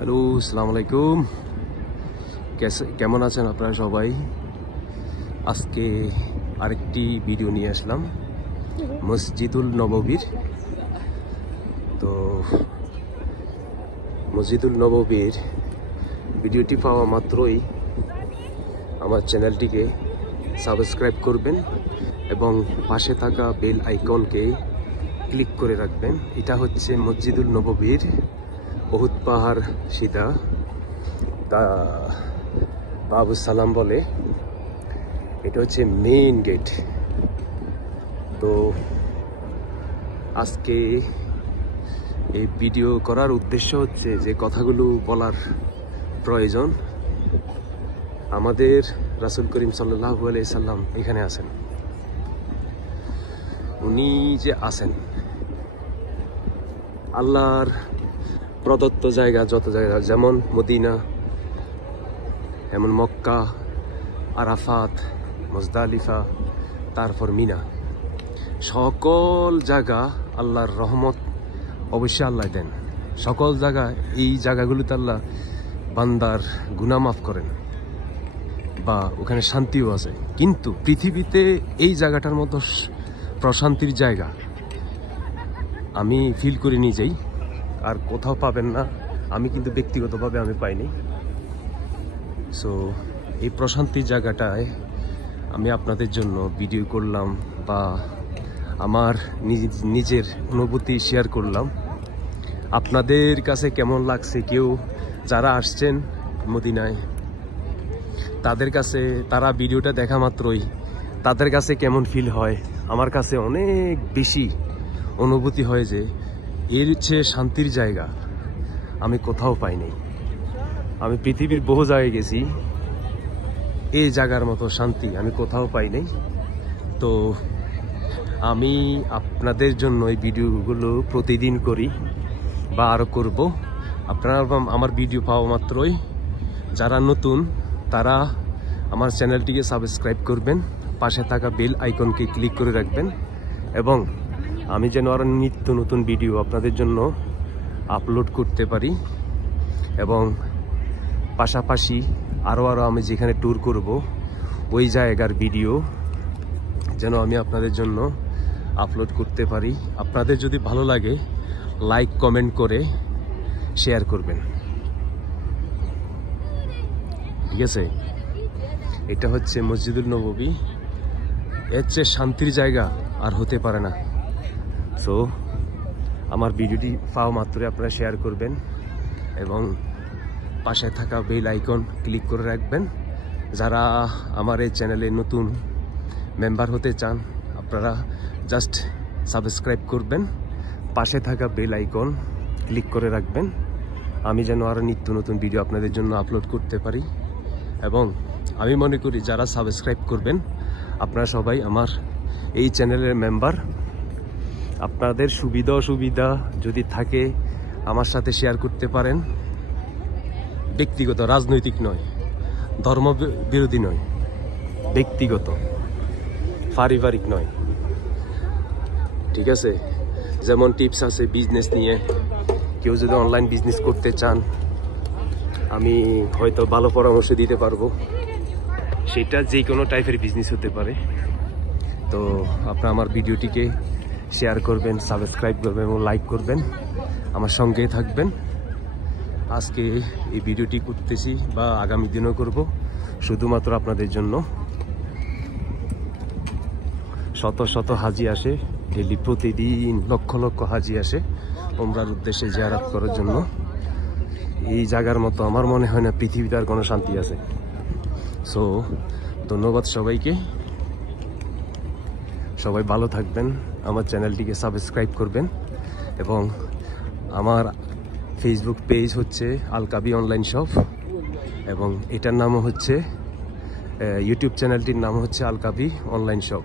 Hello, আসসালামু আলাইকুম। কেমন আছেন আপনারা সবাই? আজকে আরেকটি ভিডিও নিয়ে আসলাম মসজিদুল নববীর। তো মসজিদুল নববীর ভিডিওটি পাওয়া মাত্রই আমার চ্যানেলটিকে সাবস্ক্রাইব করবেন এবং পাশে থাকা বেল আইকনকে ক্লিক করে রাখবেন। এটা হচ্ছে মসজিদুল নববীর, বহুত পাহাড় সিধা বাবু সালাম বলে। এটা হচ্ছে মেইন গেট। তো আজকে এই ভিডিও করার উদ্দেশ্য হচ্ছে যে কথাগুলো বলার প্রয়োজন। আমাদের রাসূল করিম সাল্লাল্লাহু আলাইহি সাল্লাম এখানে আছেন। উনি যে আছেন, আল্লাহর প্রদত্ত জায়গা, যত জায়গা যেমন মদিনা, এমন মক্কা, আরাফাত, মুজদালিফা, তারপর মিনা, সকল জায়গা আল্লাহর রহমত অবশ্যই আল্লাহ দেন। সকল জায়গা, এই জায়গাগুলোতে আল্লাহ বান্দার গুনাহ মাফ করেন বা ওখানে শান্তিও আছে। কিন্তু পৃথিবীতে এই জায়গাটার মতো প্রশান্তির জায়গা আমি ফিল করি নিজেই, আর কোথাও পাবেন না। আমি কিন্তু ব্যক্তিগতভাবে আমি পাইনি। সো এই প্রশান্তির জায়গাটায় আমি আপনাদের জন্য ভিডিও করলাম বা আমার নিজের অনুভূতি শেয়ার করলাম। আপনাদের কাছে কেমন লাগছে? কেউ যারা আসছেন মদিনায়, তাদের কাছে, তারা ভিডিওটা দেখা মাত্রই তাদের কাছে কেমন ফিল হয়? আমার কাছে অনেক বেশি অনুভূতি হয় যে এর চেয়ে শান্তির জায়গা আমি কোথাও পাইনি। আমি পৃথিবীর বহু জায়গায় গেছি, এই জায়গার মতো শান্তি আমি কোথাও পাইনি। তো আমি আপনাদের জন্য এই ভিডিওগুলো প্রতিদিন করি বা আরও করব। আপনারা আমার ভিডিও পাওয়া মাত্রই যারা নতুন তারা আমার চ্যানেলটিকে সাবস্ক্রাইব করবেন, পাশে থাকা বেল আইকনকে ক্লিক করে রাখবেন এবং আমি যেন আরও নিত্য নতুন ভিডিও আপনাদের জন্য আপলোড করতে পারি। এবং পাশাপাশি আরও আমি যেখানে ট্যুর করব ওই জায়গার ভিডিও যেন আমি আপনাদের জন্য আপলোড করতে পারি। আপনাদের যদি ভালো লাগে লাইক কমেন্ট করে শেয়ার করবেন, ঠিক আছে? এটা হচ্ছে মসজিদুল নববী। এর চেয়ে শান্তির জায়গা আর হতে পারে না। সো আমার ভিডিওটি পাওয়া মাত্রই আপনারা শেয়ার করবেন এবং পাশে থাকা বেল আইকন ক্লিক করে রাখবেন। যারা আমার এই চ্যানেলে নতুন মেম্বার হতে চান, আপনারা জাস্ট সাবস্ক্রাইব করবেন, পাশে থাকা বেল আইকন ক্লিক করে রাখবেন। আমি যেন আরও নিত্য নতুন ভিডিও আপনাদের জন্য আপলোড করতে পারি। এবং আমি মনে করি যারা সাবস্ক্রাইব করবেন আপনারা সবাই আমার এই চ্যানেলের মেম্বার। আপনাদের সুবিধা অসুবিধা যদি থাকে আমার সাথে শেয়ার করতে পারেন। ব্যক্তিগত, রাজনৈতিক নয়, ধর্ম বিরোধী নয়, ব্যক্তিগত, পারিবারিক নয়, ঠিক আছে? যেমন টিপস আছে বিজনেস নিয়ে, কেউ যদি অনলাইন বিজনেস করতে চান আমি হয়তো ভালো পরামর্শ দিতে পারবো। সেটা যে কোনো টাইপের বিজনেস হতে পারে। তো আপনারা আমার ভিডিওটিকে শেয়ার করবেন, সাবস্ক্রাইব করবেন এবং লাইক করবেন, আমার সঙ্গে থাকবেন। আজকে এই ভিডিওটি করতেছি বা আগামী দিনও করব শুধুমাত্র আপনাদের জন্য। শত শত হাজি আসে ডেলি, প্রতিদিন লক্ষ লক্ষ হাজি আসে উমরার উদ্দেশ্যে জিয়ারত করার জন্য। এই জায়গার মতো আমার মনে হয় না পৃথিবীতে আর কোনো শান্তি আছে। সো ধন্যবাদ সবাইকে। সবাই ভালো থাকবেন, আমার চ্যানেলটিকে সাবস্ক্রাইব করবেন এবং আমার ফেসবুক পেজ হচ্ছে আল কাবি অনলাইন শপ এবং এটার নামও হচ্ছে, ইউটিউব চ্যানেলটির নাম হচ্ছে আল কাবি অনলাইন শপ।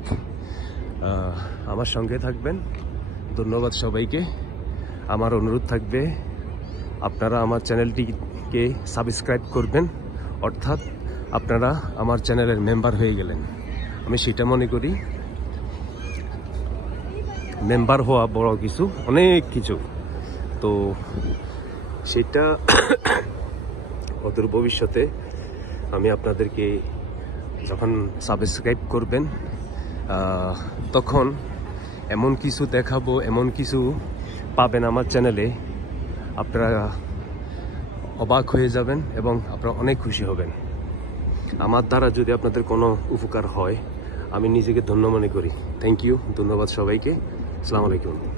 আমার সঙ্গে থাকবেন। ধন্যবাদ সবাইকে। আমার অনুরোধ থাকবে আপনারা আমার চ্যানেলটিকে সাবস্ক্রাইব করবেন, অর্থাৎ আপনারা আমার চ্যানেলের মেম্বার হয়ে গেলেন। আমি সেটা মনে করি মেম্বার হওয়া বড় কিছু, অনেক কিছু। তো সেটা অদূর ভবিষ্যতে আমি আপনাদেরকে যখন সাবস্ক্রাইব করবেন তখন এমন কিছু দেখাবো, এমন কিছু পাবেন আমার চ্যানেলে, আপনারা অবাক হয়ে যাবেন এবং আপনারা অনেক খুশি হবেন। আমার দ্বারা যদি আপনাদের কোনো উপকার হয় আমি নিজেকে ধন্য মনে করি। থ্যাংক ইউ, ধন্যবাদ সবাইকে। আসসালামু আলাইকুম।